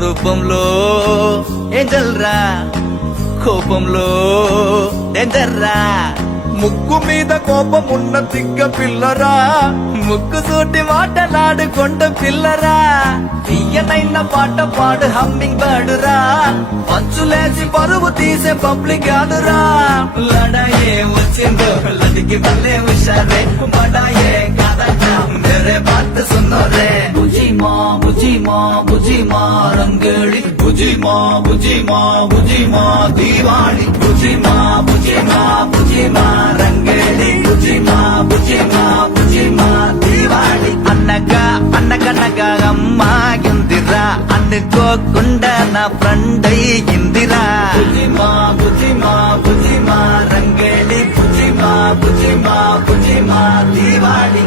రూపంలో ఏంజల్ రా, కోపంలో డేంజర్ రా. ముక్కు మీద కోపం ఉన్న తిక్క పిల్లరా, ముక్కు సూటి మాటలాడుకొండ పిల్లరా. తీయనైన పాట పాడు హమ్మింగ్ బర్డ్ రా, పంచులేసి పరువు తీసే పబ్లిక్ గాడురా. లడాయే వచ్చిందో లడికి భలే హుషారే, బడాయే కాదంట మేరే బాత్ సున్నో రే. బుజీ మా బుజీ మా బుజీ మా రంగేళి, బుజీ మా బుజీ మా బుజీ మా దీవాళి. బుజీ మా బుజీ మా బుజీ మా రంగేళి, బుజీ మా బుజీ మా బుజీ మా దీవాళి. అన్నగా అన్నగనగా అమ్మాయిందిరా, అనుకోకుండా నా ఫ్రెండ్ అయ్యిందిరా. బుజీ మా బుజీ మా బుజీ మా రంగేళి, బుజీ మా బుజీ మా బుజీ మా దీవాళి.